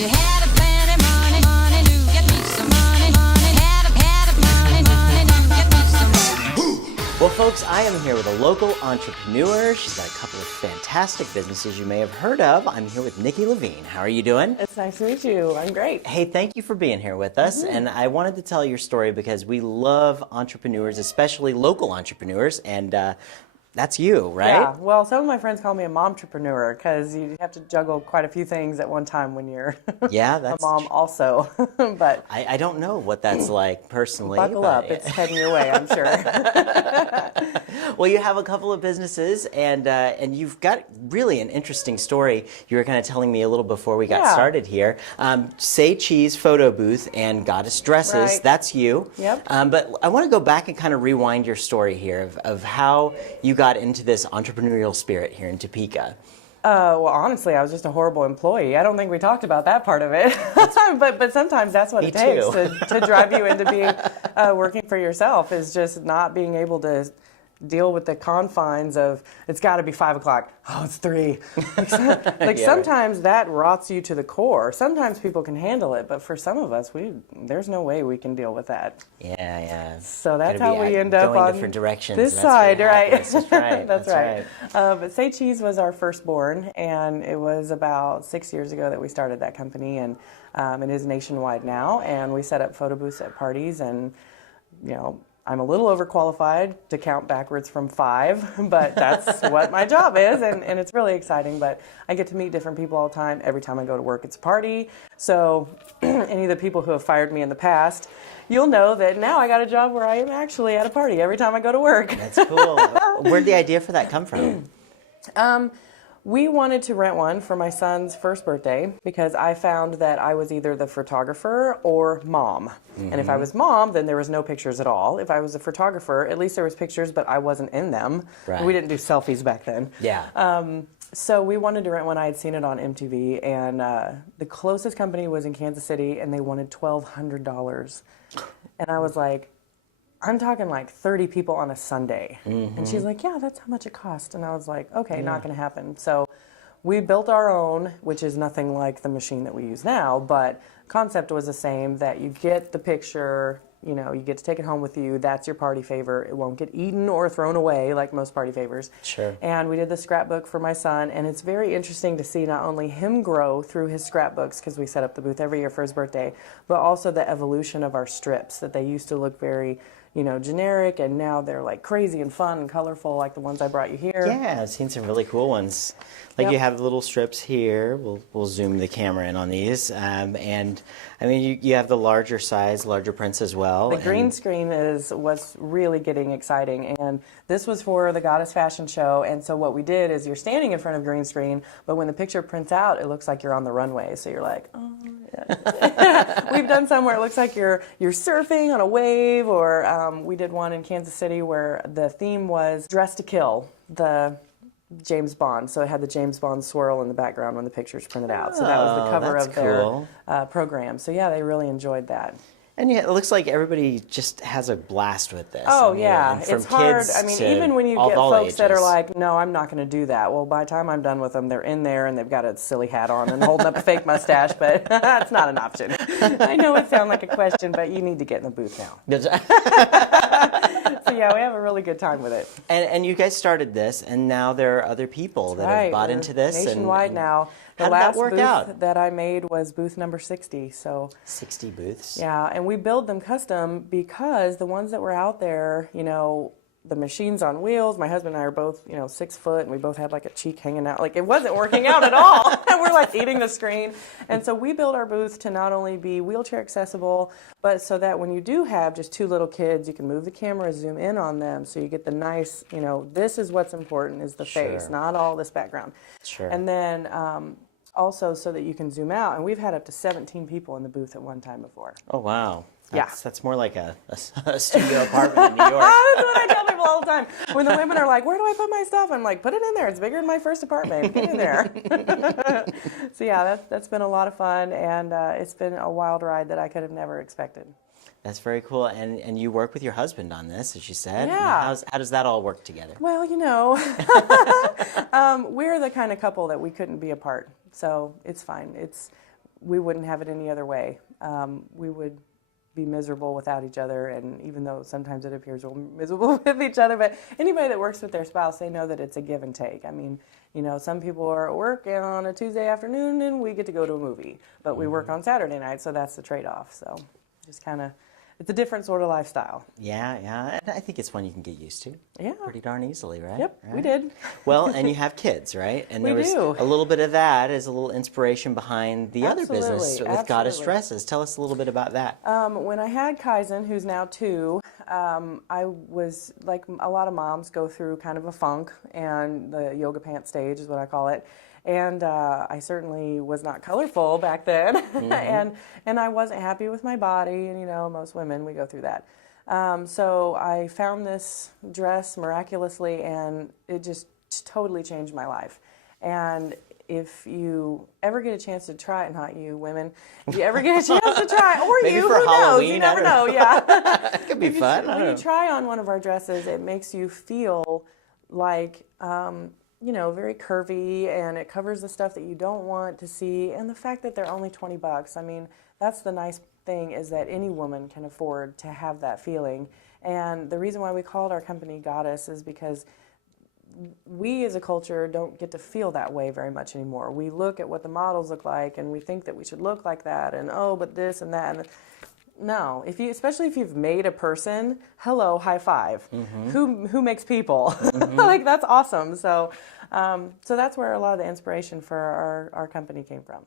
You had a plenty money, money to get me some money, money. Had a plenty money to get me some money. Well, folks, I am here with a local entrepreneur. She's got a couple of fantastic businesses you may have heard of. I'm here with Nikki Lewien. How are you doing? It's nice to meet you. I'm great. Hey, thank you for being here with us. And I wanted to tell your story because we love entrepreneurs, especially local entrepreneurs, and that's you, right? Yeah, well, some of my friends call me a momtrepreneur because you have to juggle quite a few things at one time when you're Yeah, that's a mom also. But I don't know what that's like personally. buckle but- up. It's heading your way, I'm sure. Well, you have a couple of businesses, and you've got really an interesting story. You were kind of telling me a little before we got Yeah. started here. Say Cheez photo booth and Goddess Dresses. Right. That's you. Yep. But I want to go back and kind of rewind your story here of how you got into this entrepreneurial spirit here in Topeka. Well, honestly, I was just a horrible employee. I don't think we talked about that part of it. but sometimes that's what Me it takes too. to drive you into being working for yourself, is just not being able to deal with the confines of, it's got to be 5 o'clock. Oh, it's 3. Like Yeah. sometimes that rots you to the core. Sometimes people can handle it, but for some of us, there's no way we can deal with that. Yeah. So that's Gotta how be we end up going on different directions. this and that's where side, you right? have this. That's right. That's right. But Say Cheez was our firstborn, and it was about 6 years ago that we started that company, and it is nationwide now. And we set up photo booths at parties, and I'm a little overqualified to count backwards from 5, but that's what my job is, and it's really exciting. But I get to meet different people all the time. Every time I go to work, it's a party. So any of the people who have fired me in the past, you'll know that now I got a job where I am actually at a party every time I go to work. That's cool. Where'd the idea for that come from? We wanted to rent one for my son's first birthday because I found that I was either the photographer or mom. And if I was mom, then there was no pictures at all. If I was a photographer, at least there was pictures, but I wasn't in them. Right. We didn't do selfies back then. Yeah. So we wanted to rent one. I had seen it on MTV, and the closest company was in Kansas City, and they wanted $1,200. And I was like, I'm talking like 30 people on a Sunday. And she's like, yeah, that's how much it cost. And I was like, okay, not going to happen. So we built our own, which is nothing like the machine that we use now, but concept was the same, that you get the picture, you get to take it home with you. That's your party favor. It won't get eaten or thrown away like most party favors. Sure. And we did the scrapbook for my son, and it's very interesting to see not only him grow through his scrapbooks, because we set up the booth every year for his birthday, but also the evolution of our strips, that they used to look very generic, and now they're like crazy and fun and colorful, like the ones I brought you here. Yeah, I've seen some really cool ones. Like Yep. you have little strips here. We'll zoom the camera in on these, and I mean you have the larger size, larger prints as well. The green screen is what's really getting exciting, and this was for the Goddess Fashion Show. And so what we did is you're standing in front of green screen, but when the picture prints out, it looks like you're on the runway. So you're like, oh yeah. We've done some where it looks like you're surfing on a wave, or we did one in Kansas City where the theme was Dress to Kill, the James Bond. So it had the James Bond swirl in the background when the picture's printed out. So that was the cover that's of cool. their program. So yeah, they really enjoyed that. And yeah, it looks like everybody just has a blast with this. Oh, I mean, yeah. and from It's hard. kids I mean, to even when you get all folks that are ages. like, no, I'm not going to do that. Well, by the time I'm done with them, they're in there and they've got a silly hat on and holding up a fake mustache, but that's not an option. I know it sounds like a question, but you need to get in the booth now. So, yeah, we have a really good time with it. And you guys started this, and now there are other people that have bought We're into this. nationwide and now. The how did that last work booth out? that I made was booth number 60. So 60 booths. yeah, and we build them custom because the ones that were out there, the machines on wheels, my husband and I are both, 6 foot, and we both had like a cheek hanging out. Like it wasn't working out at all. And we're like eating the screen. And so we built our booth to not only be wheelchair accessible, but so that when you do have just 2 little kids, you can move the camera, zoom in on them, so you get the nice, this is what's important, is the face, Sure. not all this background. Sure. And then also so that you can zoom out. And we've had up to 17 people in the booth at one time before. Oh, wow. Yeah. That's more like a studio apartment in New York. That's what I tell people all the time. When the women are like, where do I put my stuff? I'm like, put it in there. It's bigger than my first apartment. Get in there. So yeah, that's been a lot of fun, and it's been a wild ride that I could have never expected. That's very cool. And you work with your husband on this, as you said. Yeah. How does that all work together? Well, we're the kind of couple that we couldn't be apart. So it's fine. we wouldn't have it any other way. We would be miserable without each other, and even though sometimes it appears we're miserable with each other, but anybody that works with their spouse, they know that it's a give and take. I mean, you know, some people are at work and on a Tuesday afternoon and we get to go to a movie, but we work on Saturday night, so that's the trade-off. So just kind of, it's a different sort of lifestyle. Yeah, and I think it's one you can get used to. Yeah. Pretty darn easily, right? Yep, Right. we did. Well, and you have kids, right? And there We was do. a little bit of that as a little inspiration behind the other business Absolutely, with Goddess absolutely. Dresses. Tell us a little bit about that. When I had Kaizen, who's now 2, I was, like a lot of moms, go through kind of a funk, and the yoga pants stage is what I call it. And I certainly was not colorful back then, and I wasn't happy with my body, and you know, most women, we go through that. So I found this dress miraculously, and it just totally changed my life. And if you ever get a chance to try it, not you women, if you ever get a chance to try, or Maybe you, for who knows? Halloween, You I never don't know. Yeah. It could be fun. I When don't you know. try on one of our dresses, it makes you feel like, you know, very curvy, and it covers the stuff that you don't want to see. And the fact that they're only $20, I mean, that's the nice thing, is that any woman can afford to have that feeling. And the reason why we called our company Goddess is because we as a culture don't get to feel that way very much anymore. We look at what the models look like and we think that we should look like that, and oh, but this and that. And no, especially if you've made a person, hello, high five. Who makes people? Like, that's awesome. So so that's where a lot of the inspiration for our company came from.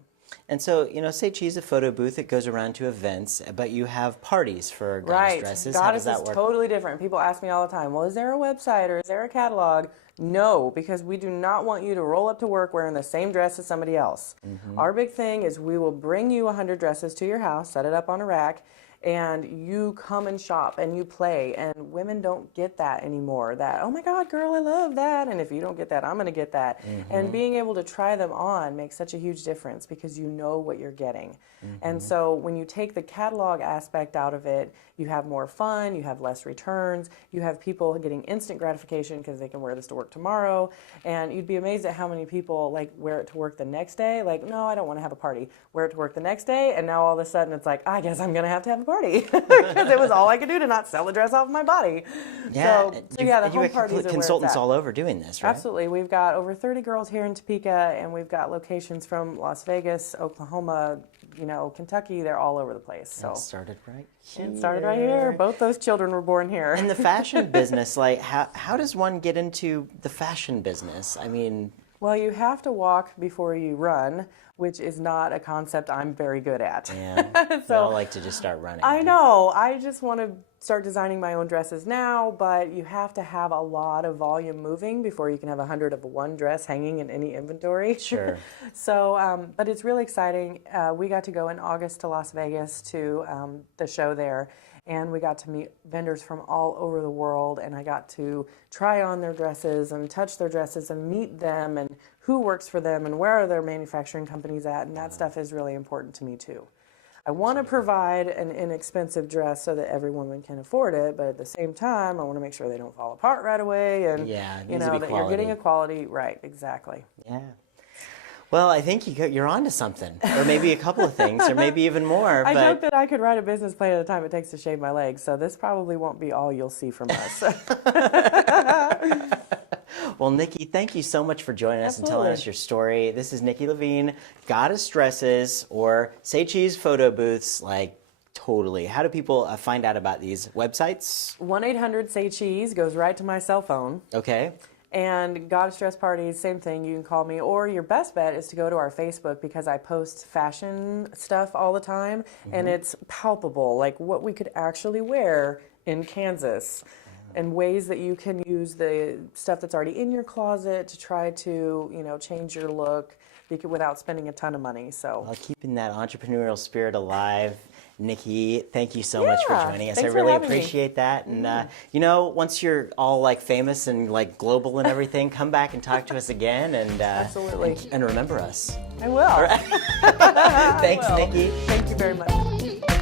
And so, you know, say Cheez, a photo booth that goes around to events, but you have parties for Goddess Right. Dresses. How Goddess does that is work? totally different. People ask me all the time, well, is there a website or is there a catalog? No, because we do not want you to roll up to work wearing the same dress as somebody else. Our big thing is we will bring you 100 dresses to your house, set it up on a rack, and you come and shop and you play. And women don't get that anymore. That, oh my God, girl, I love that. And if you don't get that, I'm going to get that. And being able to try them on makes such a huge difference because you know what you're getting. And so when you take the catalog aspect out of it, you have more fun, you have less returns, you have people getting instant gratification because they can wear this to work tomorrow. And you'd be amazed at how many people like wear it to work the next day. Like, no, I don't want to have a party. Wear it to work the next day, and now all of a sudden it's like, I guess I'm going to have a party because it was all I could do to not sell the dress off my body. Yeah, So yeah, the you home have parties are where it's consultants at. all over doing this, right? Absolutely. We've got over 30 girls here in Topeka, and we've got locations from Las Vegas, Oklahoma, you know, Kentucky. They're all over the place. So It started right here. it started right here. Both those children were born here. In the fashion business, like, how does one get into the fashion business? I mean, Well, you have to walk before you run, which is not a concept I'm very good at. yeah, we So, all like to just start running. I know. I just want to start designing my own dresses now, but you have to have a lot of volume moving before you can have 100 of one dress hanging in any inventory. Sure. So, but it's really exciting. We got to go in August to Las Vegas to the show there, and we got to meet vendors from all over the world, and I got to try on their dresses and touch their dresses and meet them and who works for them and where are their manufacturing companies at, and that stuff is really important to me too. I want to provide an inexpensive dress so that every woman can afford it, but at the same time, I want to make sure they don't fall apart right away, and Yeah, it you needs to know be that you're getting quality. a quality right. Exactly. Yeah. Well, I think you're on to something, or maybe a couple of things, or maybe even more. I but joke that I could write a business plan at the time it takes to shave my legs, so this probably won't be all you'll see from us. Well, Nikki, thank you so much for joining us and telling Absolutely. us your story. This is Nikki Lewien, Goddess Dresses, or Say Cheez photo booths. Like, totally. How do people find out about these websites? 1-800-SAY-CHEESE goes right to my cell phone. Okay. And Goddess Dress Parties, same thing. You can call me, or your best bet is to go to our Facebook because I post fashion stuff all the time, and it's palpable, like what we could actually wear in Kansas, and ways that you can use the stuff that's already in your closet to try to, you know, change your look without spending a ton of money. So. Well, keeping that entrepreneurial spirit alive. Nikki, thank you so much for Yeah, joining us. thanks I for really having me. appreciate that. And, you know, once you're all like famous and like global and everything, come back and talk to us again. And Absolutely. and remember us. I will. Thanks, I will. Nikki. Thank you very much.